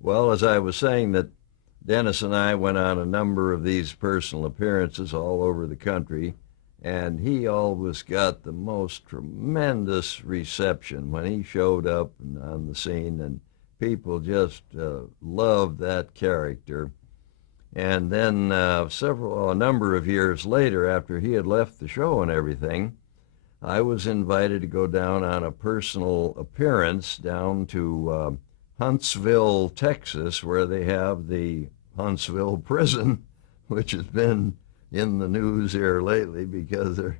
Well, as I was saying, that Dennis and I went on a number of these personal appearances all over the country, and he always got the most tremendous reception when he showed up on the scene, and people just loved that character. And then a number of years later, after he had left the show and everything, I was invited to go down on a personal appearance down to Huntsville, Texas, where they have the Huntsville prison, which has been in the news here lately because they're,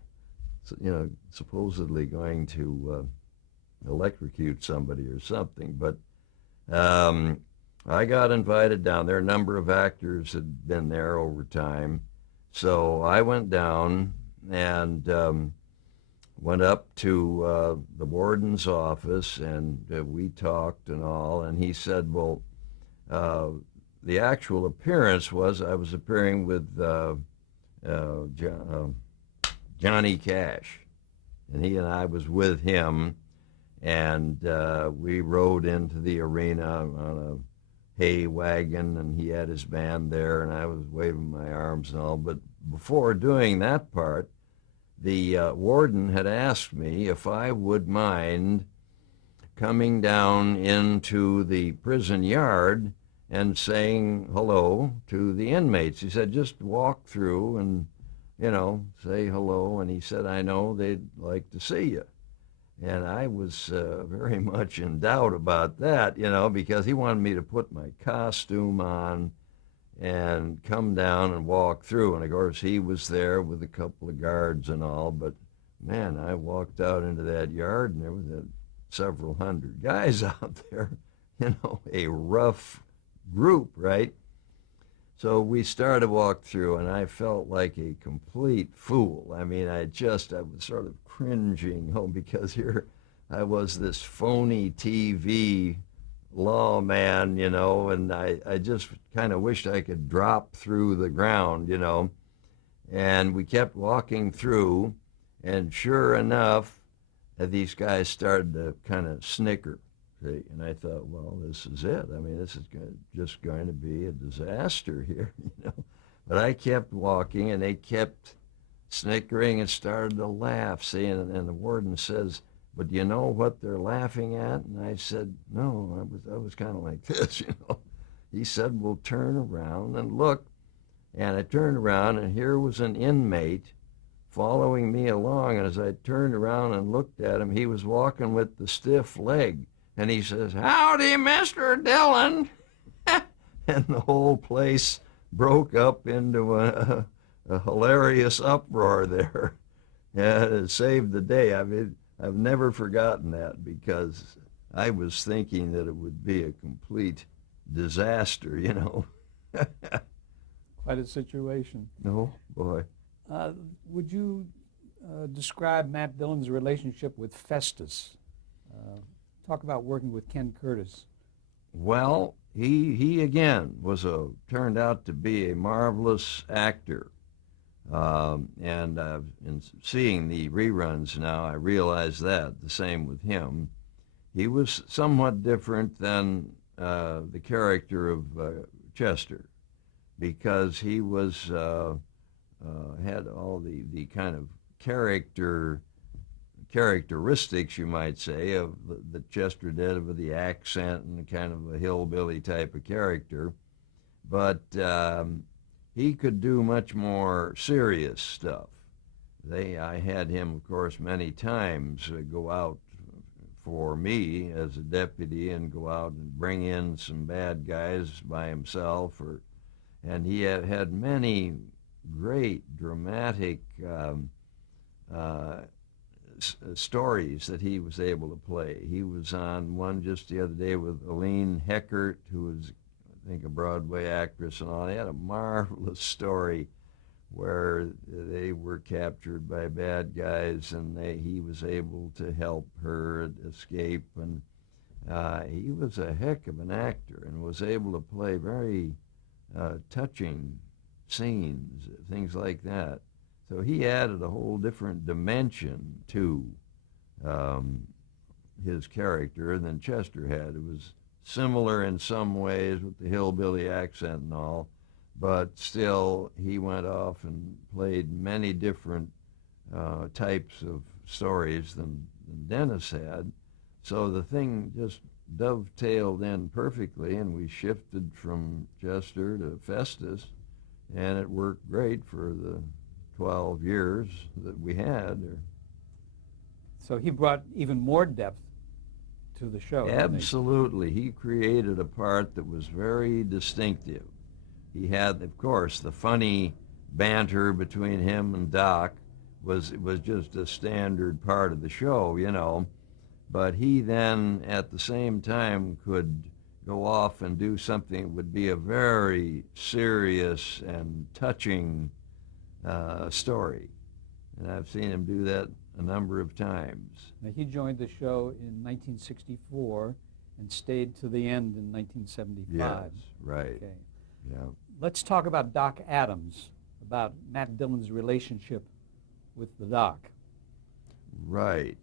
supposedly going to electrocute somebody or something. But I got invited down there. A number of actors had been there over time. So I went down and went up to the warden's office, and we talked and all. And he said, well, the actual appearance was I was appearing with Johnny Cash. And he and I was with him, and we rode into the arena on a hay wagon, and he had his band there, and I was waving my arms and all. But before doing that part, the warden had asked me if I would mind coming down into the prison yard and saying hello to the inmates. He said, just walk through and, say hello. And he said, I know they'd like to see you. And I was very much in doubt about that, because he wanted me to put my costume on and come down and walk through. And of course, he was there with a couple of guards and all. But man, I walked out into that yard, and there was several hundred guys out there, a rough group, right? So we started to walk through, and I felt like a complete fool. I mean, I was sort of cringing home because here I was, this phony TV lawman, and I just kind of wished I could drop through the ground, And we kept walking through, and sure enough, these guys started to kind of snicker. See? And I thought, well, this is it. I mean, this is just going to be a disaster here, But I kept walking, and they kept snickering and started to laugh, see? And the warden says, but do you know what they're laughing at? And I said, no, I was kind of like this, He said, well, turn around and look. And I turned around, and here was an inmate following me along. And as I turned around and looked at him, he was walking with the stiff leg. And he says, howdy, Mr. Dillon. And the whole place broke up into a hilarious uproar there. Yeah, it saved the day. I mean, I've never forgotten that because I was thinking that it would be a complete disaster, Quite a situation. No, boy. Would you describe Matt Dillon's relationship with Festus? Talk about working with Ken Curtis. Well, he again turned out to be a marvelous actor. And in seeing the reruns now, I realize that, the same with him. He was somewhat different than the character of Chester, because he had all the kind of characteristics, you might say, of the Chester did, with the accent and kind of a hillbilly type of character. But he could do much more serious stuff. I had him, of course, many times go out for me as a deputy and go out and bring in some bad guys by himself, and he had many great dramatic stories that he was able to play. He was on one just the other day with Aline Heckert, who was, I think, a Broadway actress and all. They had a marvelous story where they were captured by bad guys, and he was able to help her escape. And he was a heck of an actor and was able to play very touching scenes, things like that. So he added a whole different dimension to his character than Chester had. It was similar in some ways with the hillbilly accent and all, but still he went off and played many different types of stories than Dennis had. So the thing just dovetailed in perfectly, and we shifted from Chester to Festus, and it worked great for the 12 years that we had. So he brought even more depth to the show. Absolutely. He created a part that was very distinctive. He had, of course, the funny banter between him and Doc was just a standard part of the show, you know. But he then, at the same time, could go off and do something that would be a very serious and touching story. And I've seen him do that a number of times. Now, he joined the show in 1964 and stayed to the end in 1975. Yes, right. Okay. Yeah. Let's talk about Doc Adams, about Matt Dillon's relationship with the Doc. Right.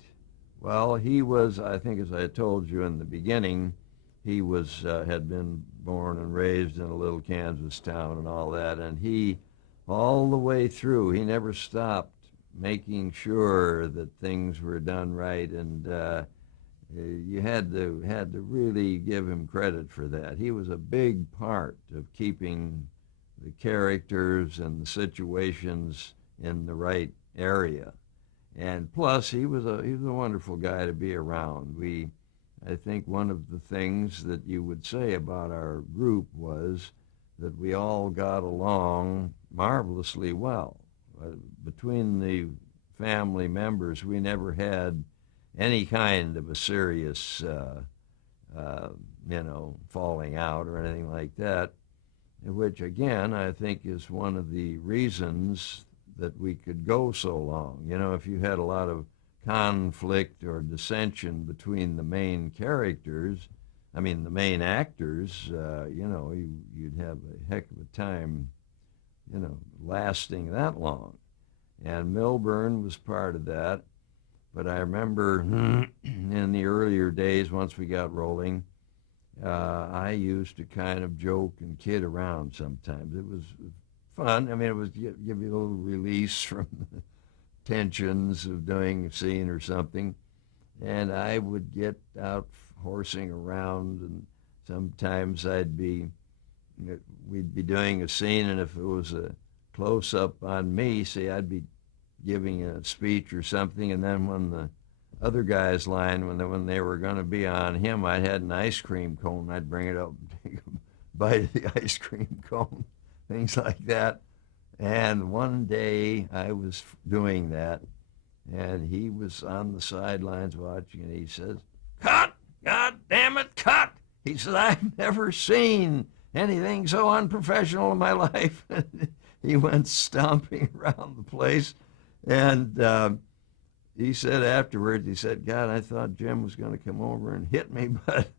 Well, he was, I think, as I told you in the beginning, he was had been born and raised in a little Kansas town and all that, and he, all the way through, he never stopped making sure that things were done right, and you had to really give him credit for that. He was a big part of keeping the characters and the situations in the right area. And plus, he was a wonderful guy to be around. I think one of the things that you would say about our group was that we all got along marvelously well. Between the family members, we never had any kind of a serious, falling out or anything like that, which again, I think is one of the reasons that we could go so long. You know, if you had a lot of conflict or dissension between the main characters, the main actors, you'd have a heck of a time, lasting that long. And Milburn was part of that. But I remember in the earlier days, once we got rolling, I used to kind of joke and kid around sometimes. It was fun. It was give you a little release from the tensions of doing a scene or something. And I would get out horsing around, and sometimes we'd be doing a scene, and if it was a close-up on me, say I'd be giving a speech or something, and then when the other guy's line, when they were going to be on him, I had an ice cream cone. I'd bring it up and take a bite of the ice cream cone, things like that. And one day I was doing that, and he was on the sidelines watching, and he says, "Cut! God damn it, cut!" He said, "I've never seen anything so unprofessional in my life." He went stomping around the place, and he said afterwards, he said, "God, I thought Jim was going to come over and hit me, but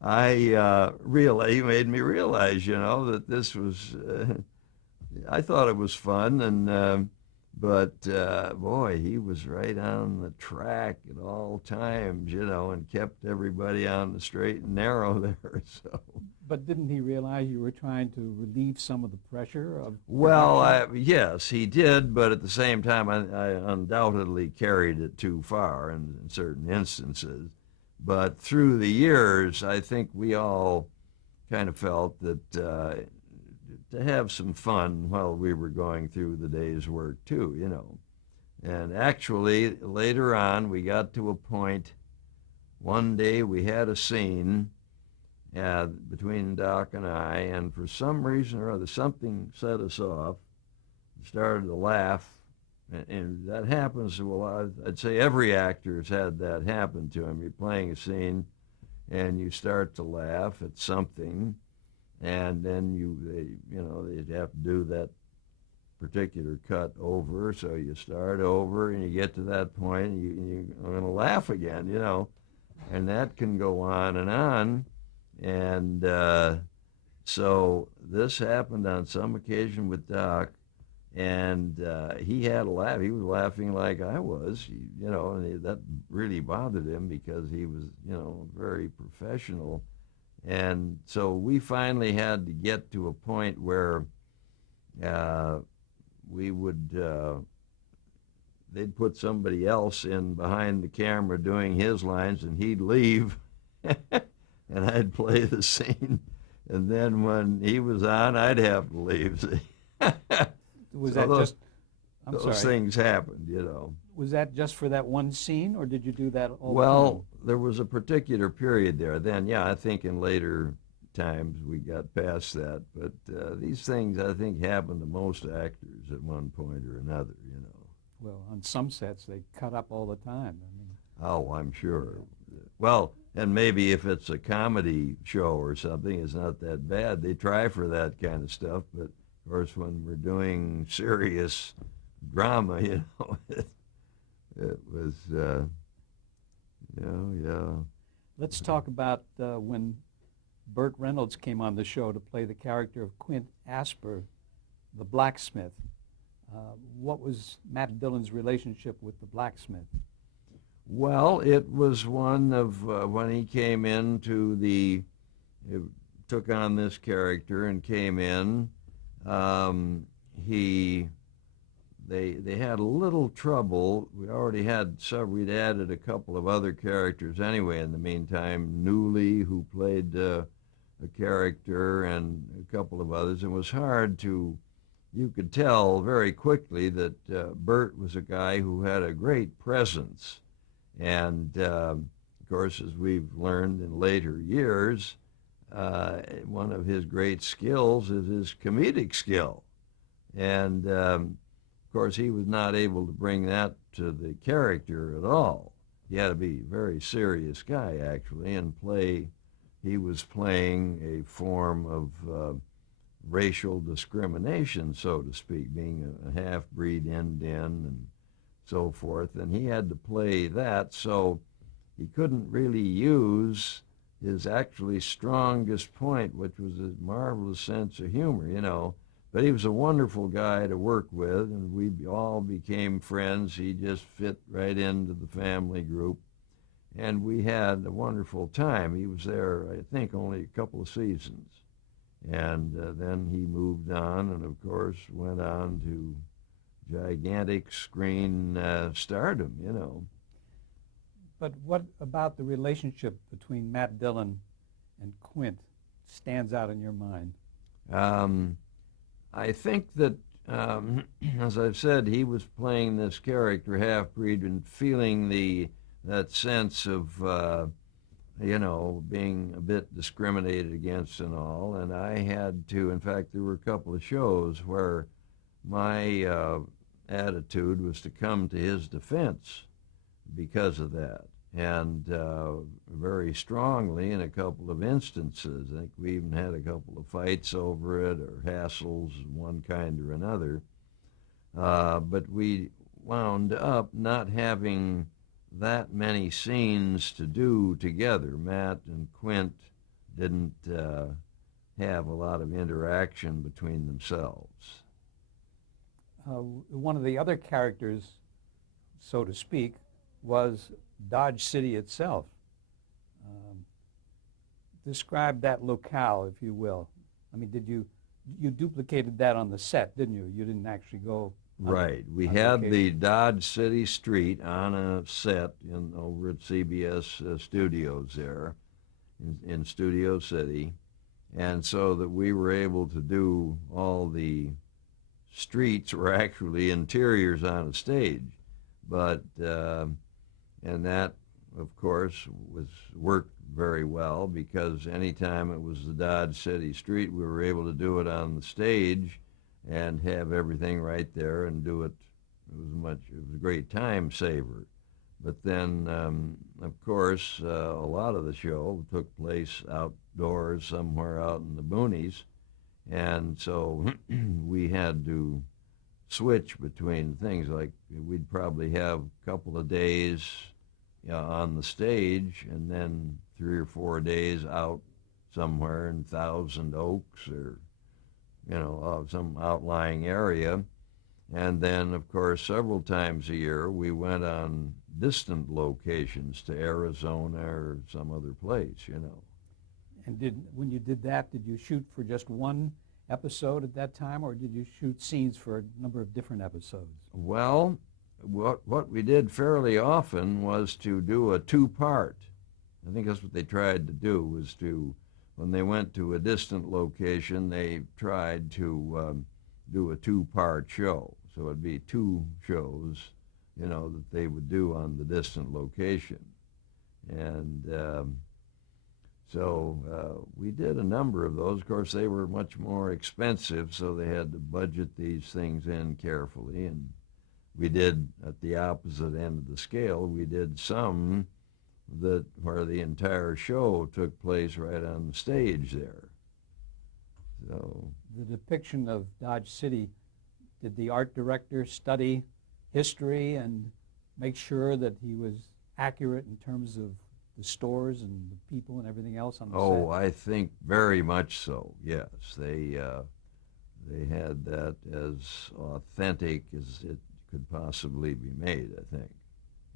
he made me realize, that this was, I thought it was fun, and but boy, he was right on the track at all times, and kept everybody on the straight and narrow there." So. But didn't he realize you were trying to relieve some of the pressure of? Well, yes, he did, but at the same time, I undoubtedly carried it too far in certain instances. But through the years, I think we all kind of felt that to have some fun while we were going through the day's work too, And actually, later on, we got to a point, one day we had a scene between Doc and I, and for some reason or other, something set us off, started to laugh, and that happens to a lot. I'd say every actor's had that happen to him. You're playing a scene, and you start to laugh at something, and then they'd have to do that particular cut over, so you start over, and you get to that point, and you're going to laugh again, and that can go on and on. And so this happened on some occasion with Doc, and he had a laugh. He was laughing like I was, and that really bothered him because he was, very professional. And so we finally had to get to a point where uh, we would, they'd put somebody else in behind the camera doing his lines, and he'd leave, and I'd play the scene. And then when he was on, I'd have to leave. Was So that just, I'm those sorry, things happened, you know. was that just for that one scene, or did you do that all the Well, there was a particular period there. Then, yeah, I think in later times we got past that. But these things, I think, happen to most actors at one point or another, you know. Well, on some sets, they cut up all the time. I mean, Oh, I'm sure. Well, and maybe if it's a comedy show or something, it's not that bad. They try for that kind of stuff. But, of course, when we're doing serious drama, you know, it was, yeah. let's talk about when Burt Reynolds came on the show to play the character of Quint Asper, the blacksmith. What was Matt Dillon's relationship with the blacksmith? Well, it was one of when he came into took on this character and came in. He they had a little trouble. We already had several. We'd added a couple of other characters anyway. In the meantime, Newley, who played a character, and a couple of others. It was hard to. You could tell very quickly that Burt was a guy who had a great presence. And of course, as we've learned in later years, one of his great skills is his comedic skill. And of course, he was not able to bring that to the character at all. He had to be a very serious guy, actually, and he was playing a form of racial discrimination, so to speak, being a half-breed Indian and so forth, and he had to play that, so he couldn't really use his actually strongest point, which was his marvelous sense of humor, you know. But he was a wonderful guy to work with, and we all became friends. He just fit right into the family group, and we had a wonderful time. He was there, I think, only a couple of seasons, and then he moved on, and of course went on to gigantic screen stardom, you know. But what about the relationship between Matt Dillon and Quint stands out in your mind? I think that, as I've said, he was playing this character half-breed and feeling that sense of, you know, being a bit discriminated against and all. And I had to, in fact, there were a couple of shows where my attitude was to come to his defense because of that, and very strongly in a couple of instances. I think we even had a couple of fights over it, or hassles of one kind or another. But we wound up not having that many scenes to do together. Matt and Quint didn't have a lot of interaction between themselves. One of the other characters, so to speak, was Dodge City itself. Describe that locale, if you will. I mean, you duplicated that on the set, didn't you? You didn't actually go. Right. We had the Dodge City street on a set over at CBS Studios there in Studio City. And so that we were able to do all the streets were actually interiors on a stage. But, and that, of course, worked very well, because anytime it was the Dodge City street, we were able to do it on the stage and have everything right there and do it. It was a great time saver. But then, of course, a lot of the show took place outdoors somewhere out in the boonies, and so we had to switch between things. Like we'd probably have a couple of days on the stage, and then 3 or 4 days out somewhere in Thousand Oaks, or some outlying area. And then, of course, several times a year we went on distant locations to Arizona or some other place, And when you did that, did you shoot for just one episode at that time, or did you shoot scenes for a number of different episodes? Well, what we did fairly often was to do a two-part. I think that's what they tried to do, was to, when they went to a distant location, they tried to do a two-part show. So it'd be two shows, that they would do on the distant location. And so we did a number of those. Of course, they were much more expensive, so they had to budget these things in carefully. And we did, at the opposite end of the scale, we did some where the entire show took place right on the stage there. So the depiction of Dodge City, did the art director study history and make sure that he was accurate in terms of the stores and the people and everything else on the set? I think very much so, yes. They had that as authentic as it could possibly be made, I think.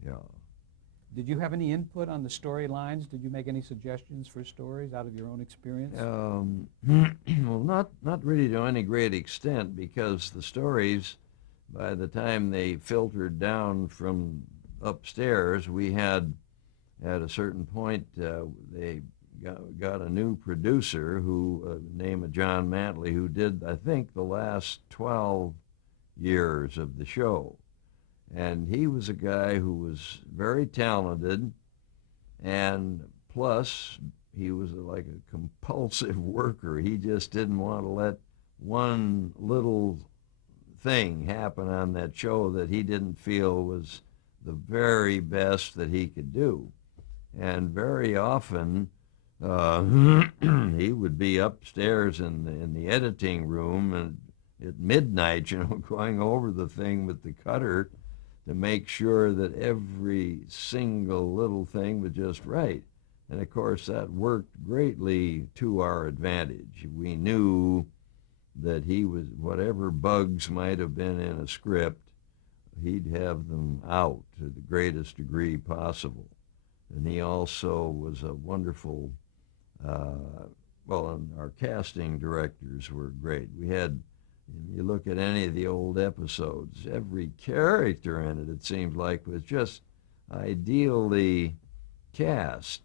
Yeah. Did you have any input on the storylines? Did you make any suggestions for stories out of your own experience? Well, not really to any great extent, because the stories, by the time they filtered down from upstairs, we had, at a certain point, they got a new producer who, named of John Mantley, who did, I think, the last 12 years of the show. And he was a guy who was very talented, and plus he was like a compulsive worker. He just didn't want to let one little thing happen on that show that he didn't feel was the very best that he could do. And very often he would be upstairs in the editing room and at midnight, going over the thing with the cutter to make sure that every single little thing was just right. And of course, that worked greatly to our advantage. We knew that he was, whatever bugs might have been in a script, he'd have them out to the greatest degree possible. And he also was a wonderful, and our casting directors were great. We had, you look at any of the old episodes, every character in it seemed like, was just ideally cast.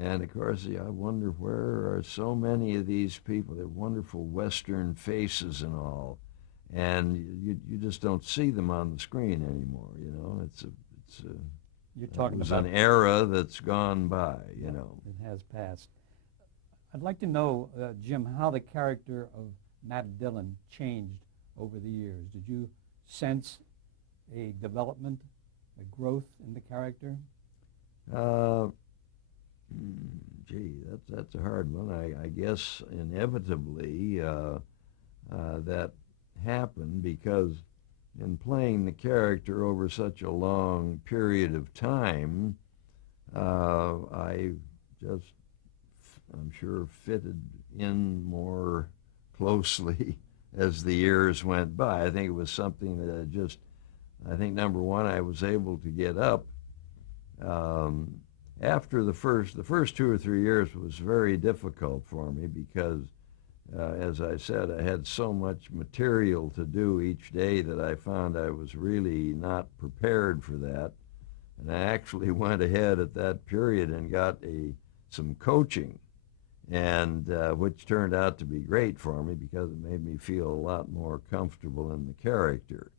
And of course, I wonder where are so many of these people, they're wonderful Western faces and all. And you just don't see them on the screen anymore, You're talking it was about an era that's gone by, It has passed. I'd like to know, Jim, how the character of Matt Dillon changed over the years. Did you sense a development, a growth in the character? That's a hard one. I guess inevitably that happened, because in playing the character over such a long period of time, I just, I'm sure, fitted in more closely as the years went by. I think it was something that I think, number one, I was able to get up. After the first 2 or 3 years was very difficult for me, because as I said, I had so much material to do each day that I found I was really not prepared for that. And I actually went ahead at that period and got some coaching, and which turned out to be great for me, because it made me feel a lot more comfortable in the character.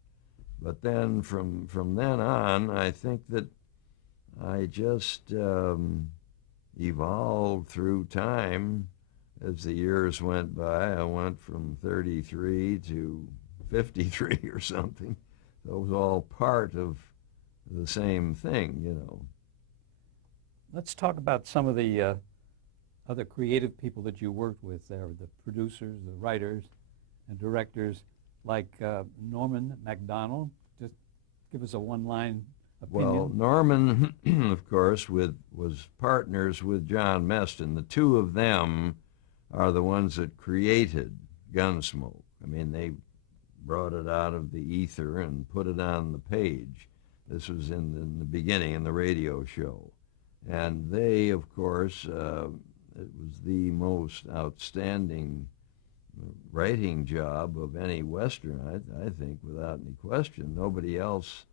But then from then on, I think that I just evolved through time. As the years went by, I went from 33 to 53 or something. So it was all part of the same thing, Let's talk about some of the other creative people that you worked with there, the producers, the writers, and directors, like Norman MacDonald. Just give us a one-line opinion. Well, Norman, of course, was partners with John Meston. The two of them are the ones that created Gunsmoke. I mean, they brought it out of the ether and put it on the page. This was in the beginning, in the radio show. And they, of course, it was the most outstanding writing job of any Western, I think, without any question. Nobody else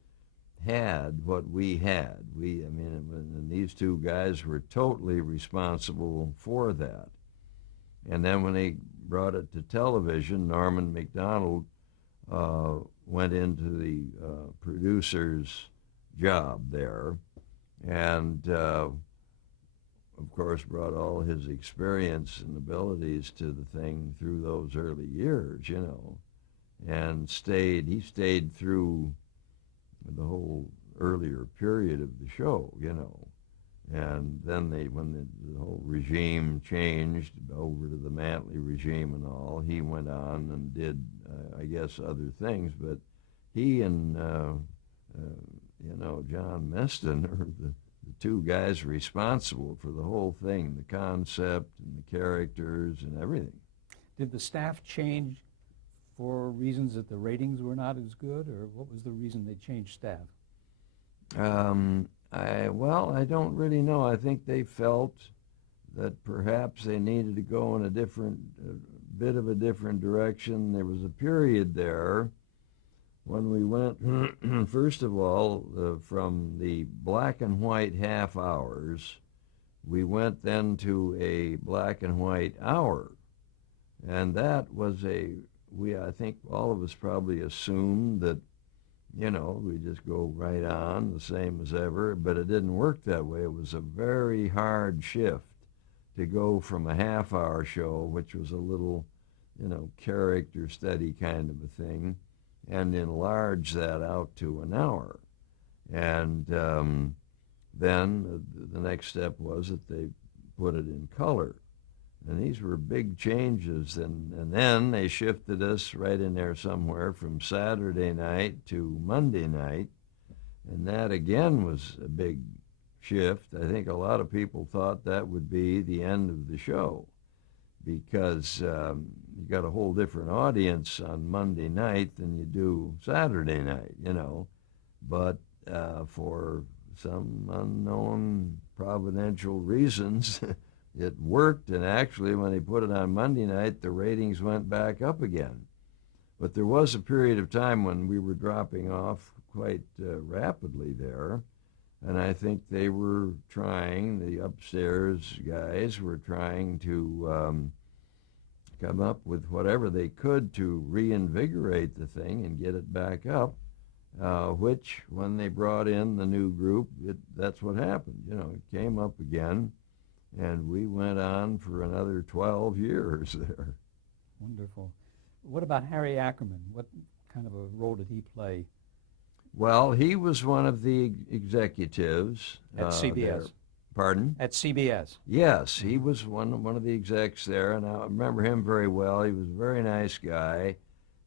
had what we had. I mean, and these two guys were totally responsible for that. And then when they brought it to television, Norman Macdonald went into the producer's job there, and of course brought all his experience and abilities to the thing through those early years, and he stayed through the whole earlier period of the show, And then when the whole regime changed over to the Mantley regime and all, he went on and did, I guess, other things. But he and, John Meston are the two guys responsible for the whole thing, the concept and the characters and everything. Did the staff change for reasons that the ratings were not as good, or what was the reason they changed staff? I don't really know. I think they felt that perhaps they needed to go in a bit of a different direction. There was a period there when we went, first of all, from the black and white half hours, we went then to a black and white hour. And that was I think all of us probably assumed that we just go right on, the same as ever, but it didn't work that way. It was a very hard shift to go from a half-hour show, which was a little, character study kind of a thing, and enlarge that out to an hour. And then the next step was that they put it in color. And these were big changes, and then they shifted us right in there somewhere from Saturday night to Monday night, and that again was a big shift. I think a lot of people thought that would be the end of the show because you got a whole different audience on Monday night than you do Saturday night, But for some unknown providential reasons, it worked, and actually when they put it on Monday night, the ratings went back up again. But there was a period of time when we were dropping off quite rapidly there, and I think they were trying, the upstairs guys were trying to come up with whatever they could to reinvigorate the thing and get it back up, which when they brought in the new group, that's what happened. It came up again. And we went on for another 12 years there. Wonderful. What about Harry Ackerman? What kind of a role did he play? Well, he was one of the executives. At CBS. There. Pardon? At CBS. Yes, he was one of the execs there, and I remember him very well. He was a very nice guy,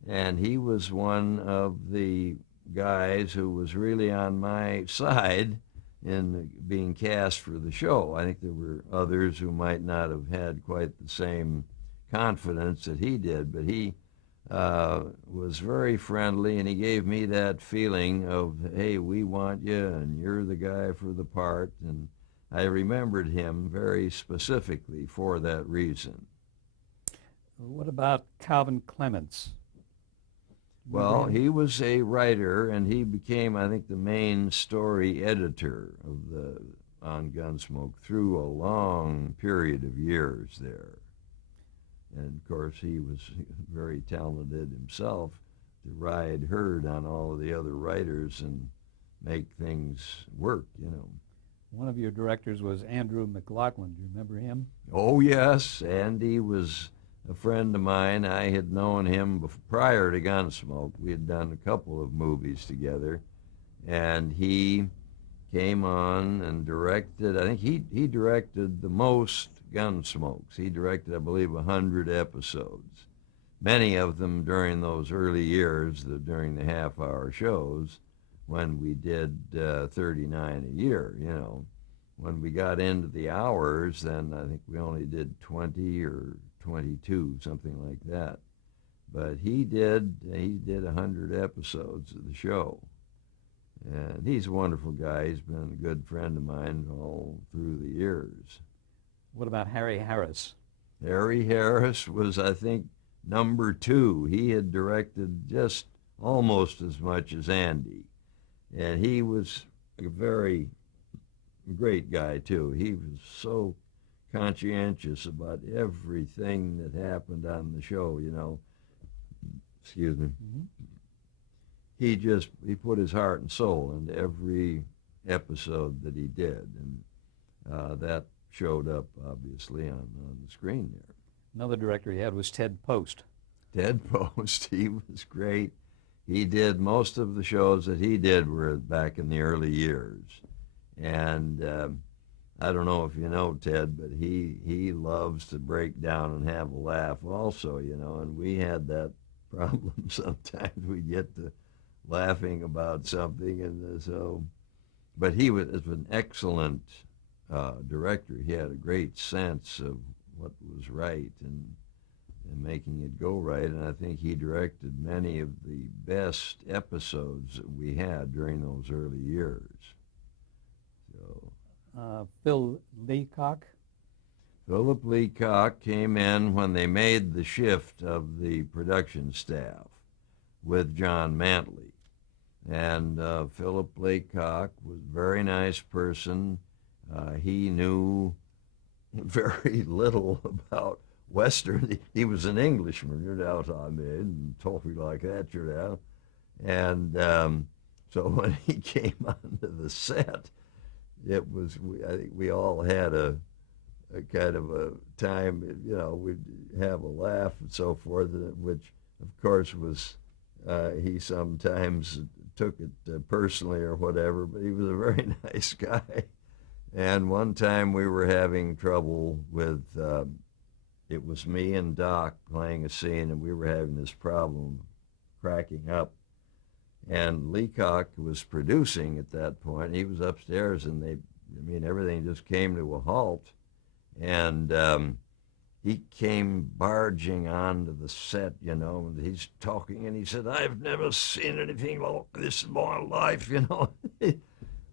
and he was one of the guys who was really on my side in being cast for the show. I think there were others who might not have had quite the same confidence that he did, but he was very friendly, and he gave me that feeling of, hey, we want you, and you're the guy for the part, and I remembered him very specifically for that reason. What about Calvin Clements? Well, he was a writer, and he became, I think, the main story editor on Gunsmoke through a long period of years there. And, of course, he was very talented himself to ride herd on all of the other writers and make things work, One of your directors was Andrew McLaughlin. Do you remember him? Oh, yes. Andy was a friend of mine. I had known him prior to Gunsmoke. We had done a couple of movies together, and he came on and directed. I think he directed the most Gunsmokes. He directed, I believe, 100 episodes, many of them during those early years, during the half-hour shows, when we did 39 a year, When we got into the hours, then I think we only did 20 or 22, something like that. But he did 100 episodes of the show. And he's a wonderful guy. He's been a good friend of mine all through the years. What about Harry Harris? Harry Harris was, I think, number two. He had directed just almost as much as Andy. And he was a very great guy, too. He was so conscientious about everything that happened on the show, you know. Excuse me. Mm-hmm. He put his heart and soul into every episode that he did, and that showed up obviously on the screen there. Another director he had was Ted Post. Ted Post, he was great. He did most of the shows that he did were back in the early years, and I don't know if you know Ted, but he loves to break down and have a laugh also, you know, and we had that problem sometimes. We get to laughing about something, and but he was an excellent director. He had a great sense of what was right and making it go right, and I think he directed many of the best episodes that we had during those early years. So Phil Leacock. Philip Leacock came in when they made the shift of the production staff with John Mantley. And Philip Leacock was a very nice person. He knew very little about Western. He was an Englishman, you know, I mean, and talking like that, you know. And so when he came onto the set, it was, I think we all had a kind of a time, you know, we'd have a laugh and so forth, which of course was, he sometimes took it personally or whatever, but he was a very nice guy. And one time we were having trouble with, it was me and Doc playing a scene, and we were having this problem cracking up. And Leacock was producing at that point. He was upstairs, and everything just came to a halt. And he came barging onto the set, you know, and he's talking, and he said, "I've never seen anything like this in my life," you know.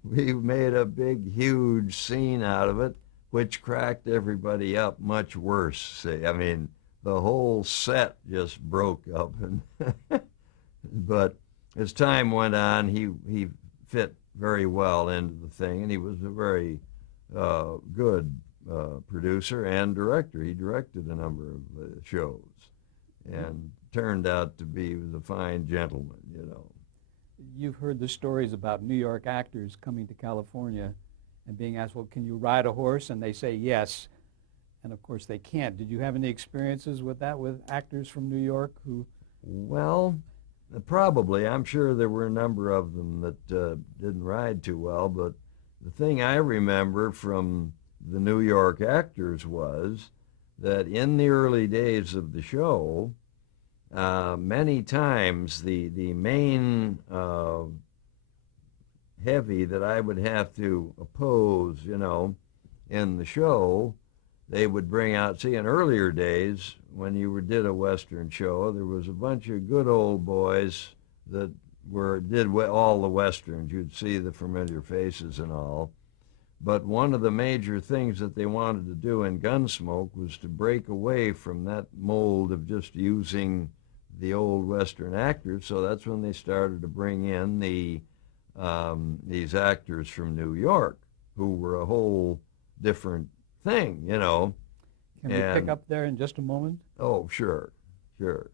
We made a big, huge scene out of it, which cracked everybody up much worse. See, I mean, the whole set just broke up. And but as time went on, he fit very well into the thing, and he was a very good producer and director. He directed a number of shows and turned out to be a fine gentleman, you know. You've heard the stories about New York actors coming to California and being asked, well, can you ride a horse? And they say yes. And of course they can't. Did you have any experiences with that with actors from New York who? Well, probably. I'm sure there were a number of them that didn't ride too well, but the thing I remember from the New York actors was that in the early days of the show, many times the main heavy that I would have to oppose, you know, in the show, they would bring out, see, in earlier days, when you did a Western show, there was a bunch of good old boys that did all the Westerns. You'd see the familiar faces and all. But one of the major things that they wanted to do in Gunsmoke was to break away from that mold of just using the old Western actors. So that's when they started to bring in these actors from New York, who were a whole different thing, you know. Can we pick up there in just a moment? Oh, sure, sure.